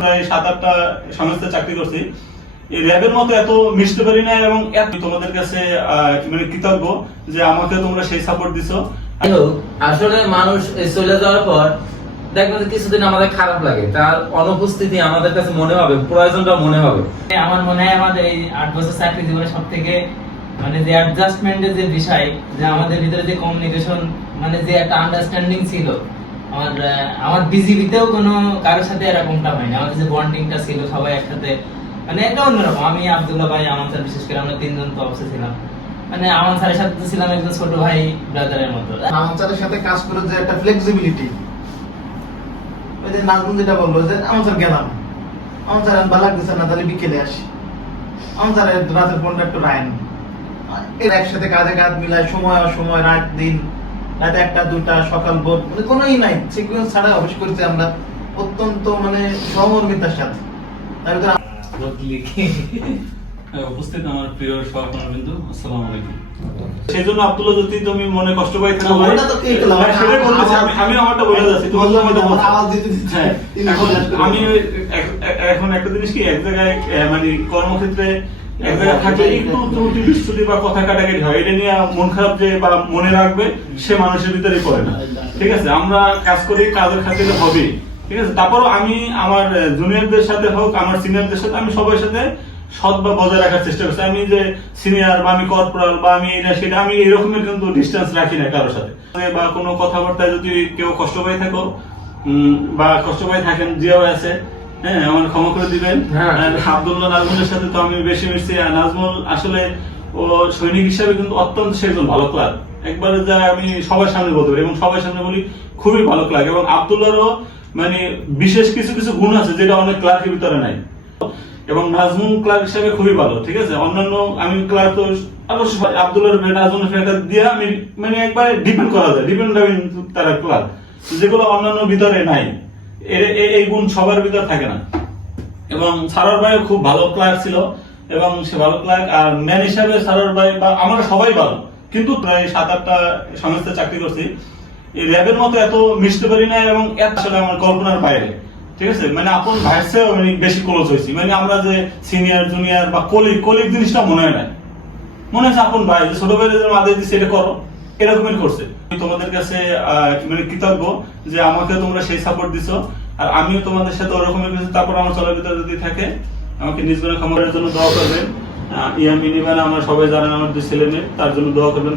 প্রায় 7-8টা সংস্থায় চাকরি করছি। এই র্যাবের মতো এত মিশতে পারি না এবং তোমাদের কাছে মানে কৃতজ্ঞ যে আমাকে তোমরা সেই সাপোর্ট দিছো। আসলে মানুষ চলে যাওয়ার পর দেখবেন যে কিছুদিন আমাদের খারাপ লাগে, তার অনুপস্থিতি আমাদের কাছে মনে হবে, প্রয়োজনটা মনে হবে। আমার মনে হয় আমাদের এই 8 বছর চাকরি জীবনে সব থেকে মানে যে অ্যাডজাস্টমেন্টের যে বিষয়, যে আমাদের ভিতরে যে কমিউনিকেশন, মানে যে একটা আন্ডারস্ট্যান্ডিং ছিল, আমার বিজিবিতেও কোনো কারোর সাথে এরকমটা হয়নি। আমাদের যে বন্ডিংটা ছিল সবাই একসাথে, মানে এটা অন্যরকম। আমি আব্দুল্লাহ ভাই, আমান স্যার, বিশেষ করে আমরা তিনজন তো অবশ্যই ছিলাম, মানে আমান স্যারের সাথে তো ছিলাম একজন ছোট ভাই ব্রাদারের মতো। আমান স্যারের সাথে কাজ করে যে একটা ফ্লেক্সিবিলিটি, ওই যে নাজমুল যেটা বললো যে আমান স্যার গেলাম, আমান স্যার ভালো লাগতেছে না, তাহলে বিকেলে আসি। আমান স্যার রাতের ফোনটা একটু রায়ন, এর একসাথে কাজে কাজ মিলায়, সময় অসময়, রাত দিন, রাতে 1টা 2টা, সকাল ভোর, মানে কোনোই নাই, সিকুয়েন্স ছাড়া অফিস করছি আমরা অত্যন্ত মানে সহমর্মিতার সাথে। তার ভিতরে উপস্থিত আমার প্রিয় সহকর্মীবৃন্দ, আসসালামু আলাইকুম। সেই জন্য আব্দুল্লাহ, যদি তুমি মনে কষ্ট পাই থাকো, সেটাই বলতেছি, আমি আমারটা বলে যাচ্ছি, তুমি আমারটা বলছো। হ্যাঁ, আমি এখন একটা জিনিস কি, এক জায়গায় মানে কর্মক্ষেত্রে এক জায়গায় থাকলে একটু ত্রুটি বিচ্যুতি বা কথা কাটাকাটি হয়, এটা নিয়ে মন খারাপ যে বা মনে রাখবে সে মানুষের ভিতরে পড়ে না। ঠিক আছে, আমরা কাজ করি, কাজের খাতিরে হবে, ঠিক আছে। তারপরও আমি আমার জুনিয়রদের সাথে হোক, আমার সিনিয়রদের সাথে, আমি সবার সাথে সৎ বা বজায় রাখার চেষ্টা করছি। আমি যে সিনিয়র বা আমি কর্পোরাল বা আমি এটা সেটা, আমি এরকমের কিন্তু ডিস্টেন্স রাখি না কারোর সাথে। বা কোনো কথাবার্তায় যদি কেউ কষ্ট পাই থাকো বা কষ্ট পাই থাকেন, যেও আছে, হ্যাঁ, আমার ক্ষমা করে দিবেন। আব্দুল্লাহ, নাজমুলের সাথে তো আমি বেশি মিশছি। নাজমুল আসলে ও সৈনিক হিসাবে কিন্তু অত্যন্ত সে একজন ভালো ক্লাব, একবারে যা আমি সবার সামনে বলতে পারি এবং সবার সামনে বলি, খুবই ভালো ক্লাব। এবং আব্দুল্লাহরও মানে বিশেষ কিছু কিছু গুণ আছে যেটা অনেক ক্লাবের ভিতরে নাই। এবং নাজমুল ক্লাব হিসাবে খুবই ভালো, ঠিক আছে। অন্যান্য আমি ক্লাব তো অবশ্যই আব্দুল্লাহর নাজমুলের ফেটা দিয়ে আমি মানে একবারে ডিপেন্ড করা যায়, ডিপেন্ড তারা ক্লাব, যেগুলো অন্যান্য ভিতরে নাই। এই গুণ সবার ভিতরে থাকে না। এবং সারোয়ার ভাই খুব ভালো ক্লার্ক ছিল এবং সে ভালো ক্লার্ক। আর ম্যান হিসাবে সারোয়ার ভাই বা আমরা সবাই ভালো, কিন্তু প্রায় 7-8টা সংস্থায় চাকরি করছি। এই র্যাবের মতো এত মিশতে পারি না এবং আসলে আমার কল্পনার বাইরে, ঠিক আছে। মানে আপন ভাইয়ের চেয়ে মানে বেশি ক্লোজ হয়েছি। মানে আমরা যে সিনিয়র জুনিয়র বা কলিগ জিনিসটা মনে হয় না, মনে হচ্ছে আপন ভাই, যে ছোট ভাইদের আদেশ দিচ্ছে এটা করো, এরকমই করছে। আমি তোমাদের কাছে মানে কৃতজ্ঞ যে আমাকে তোমরা সেই সাপোর্ট দিছো, আর আমিও তোমাদের সাথে ওরকমই কিছু। তারপর আমার চলার ভিতরে যদি থাকে, আমাকে নিজ গুণে ক্ষমার জন্য দোয়া করবেন। ইয়ামিন ইবান, আমরা সবাই জানেন আমার 2 ছেলে মেয়ে, তার জন্য দোয়া করবেন।